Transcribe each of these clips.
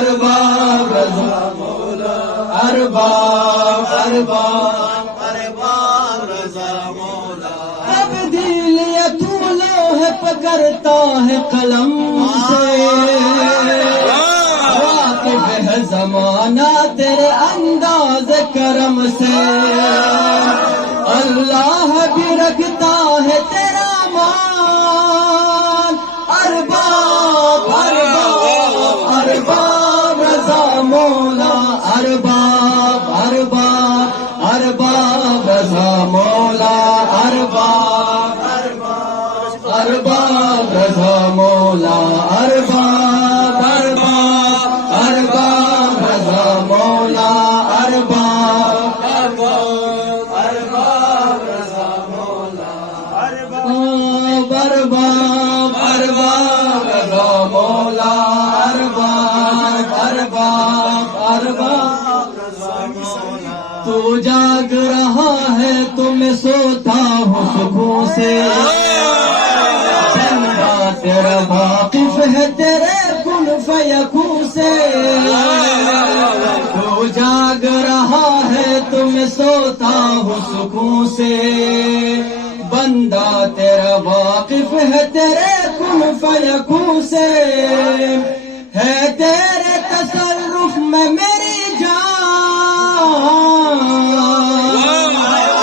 ارباب رضا مولا ارباب ارباب ارباب رضا مولا تبدیلیت لوح پکڑتا ہے قلم سے واقف ہے زمانہ تیرے انداز کرم سے اللہ بھی رکھتا ہے تیرا مان ارباب ارباب ارباب رضا مولا ارباب ارباب ارباب رضا مولا ارباب ارباب رضا مولا ارباب ارباب ارباب رضا مولا ارباب ارباب رضا مولا ارباب ارباب ارباب رضا مولا ارباب ارباب ارباب رضا مولا تو جاگ رہا ہے تو میں سوتا ہوں سکون سے تیرا واقف ہے تیرے کن فیکون سے تو جاگ رہا ہے تو میں سوتا ہوں سکون سے بندہ تیرا واقف ہے تیرے کن فیکون سے ہے تیرے تصرف میں میری جان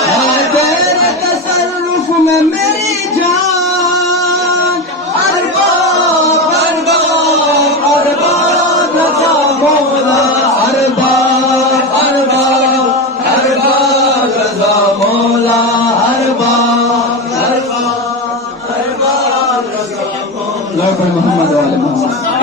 ہے تیرے تصرف میں میری جان ارباب ارباب ارباب رضا مولا ارباب ارباب ارباب رضا مولا ارباب ارباب ارباب رضا مولا محمد